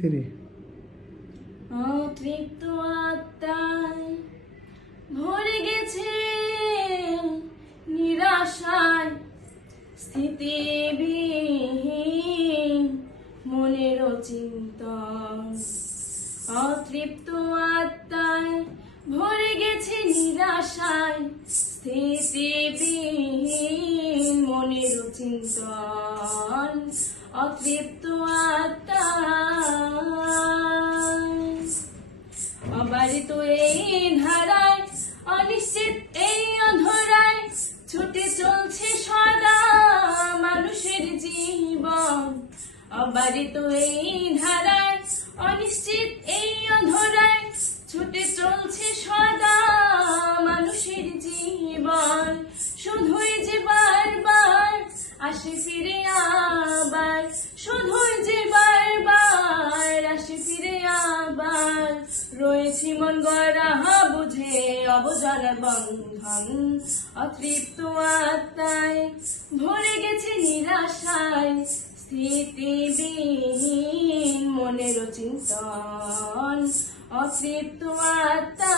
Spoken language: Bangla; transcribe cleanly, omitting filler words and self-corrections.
3 অতৃপ্ত আত্মায় ভরে গেছে নিরাশায় স্থিতিবিহীন মনের চিন্তন। অতৃপ্ত আত্মায় ভরে গেছে নিরাশায় স্থিতিবিহীন মনের চিন্তন। অতৃপ্ত আত্মায় অবারিত এই ধারায় অনিশ্চিত এই অধরায় ছুটে চলছে সদা মানুষের জীবন। অবারিত এই ধারায় অনিশ্চিত এই অধরায় ছুটে চলছে সদা মানুষের জীবন। শুধুই যে বারবার আসে ফিরে আবার, শুধুই যে বারবার আসে ফিরে আবার। রয়েছি মন গড়া বুঝে অবজানার বন্ধন। অতৃপ্ত আত্মায় ভরে গেছে নিরাশায় স্থিতিবিহীন মনের চিন্তন। অতৃপ্ত আত্মা